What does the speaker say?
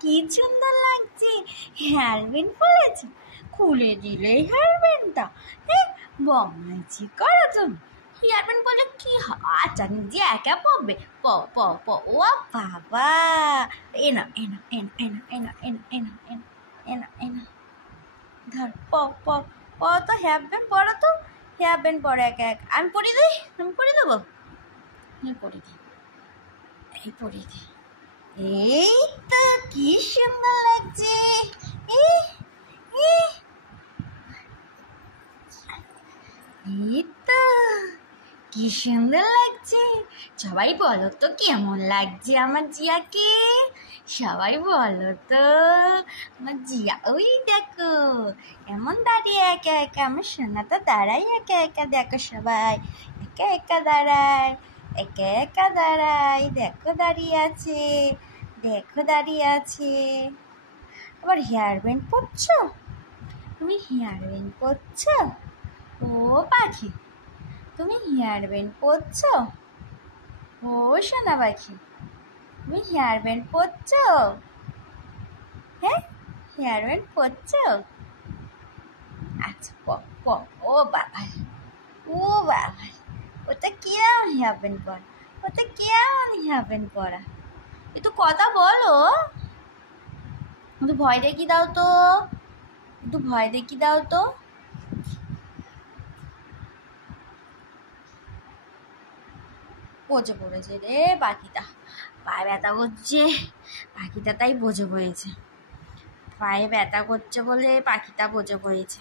কি সুন্দর লাগছে, হেয়ার ব্যান্ড পরেছে, খুলে দিলেই হেয়ার ব্যান্ডটা। হ্যাঁ, বদমাইশি করো তুমি। হেয়ার ব্যান্ড পরলে কি আচ্ছা নিজে একা পরবে, প প প ও বাবা, এনা এনা এনা এনা এনা এনা এনা এনা এনা এনা ধর প প প তো হেয়ার ব্যান্ড পরো তো, হেয়ার ব্যান্ড পরো একা একা। আমি পরিয়ে দিই, আমি পরিয়ে দেবো, পরিয়ে দিই, এই পরিয়ে দিই। এই তো কি সুন্দর লাগছে, এই তো কি সুন্দর লাগছে। সবাই বলো তো কেমন লাগছে আমার জিয়াকে, সবাই বলো তো আমার জিয়া। ওই দেখো এমন দাঁড়িয়ে একা একা, আমার সোনাটা দাঁড়াই একা একা, দেখো সবাই একা একা দাঁড়ায়, একা একা দাঁড়ায়, দেখো দাঁড়িয়ে আছে, দেখো দাঁড়িয়ে আছে। আবার হেয়ার ব্যান্ড পরছো তুমি, হেয়ার ব্যান্ড পরছো? ও পাখি, তুমি হেয়ার ব্যান্ড পরছো? ও সোনা পাখি, তুমি হেয়ার ব্যান্ড পরছো? হ্যাঁ, হেয়ার ব্যান্ড পরছো? আচ্ছা প প ও বাবা, ও বাবা, ওটা কেমন হেয়ার ব্যান্ড পরা, ওটা কেমন হেয়ার ব্যান্ড পরা, একটু কথা বলো, একটু ভয় দেখিয়ে দাও তো, একটু ভয় দেখিয়ে দাও তো। বোঝে পড়েছে রে পাখিটা, পায়ে ব্যথা করছে, পাখিটা তাই বোঝে পড়েছে, পায়ে ব্যথা করছে বলে পাখিটা বোঝে পড়েছে।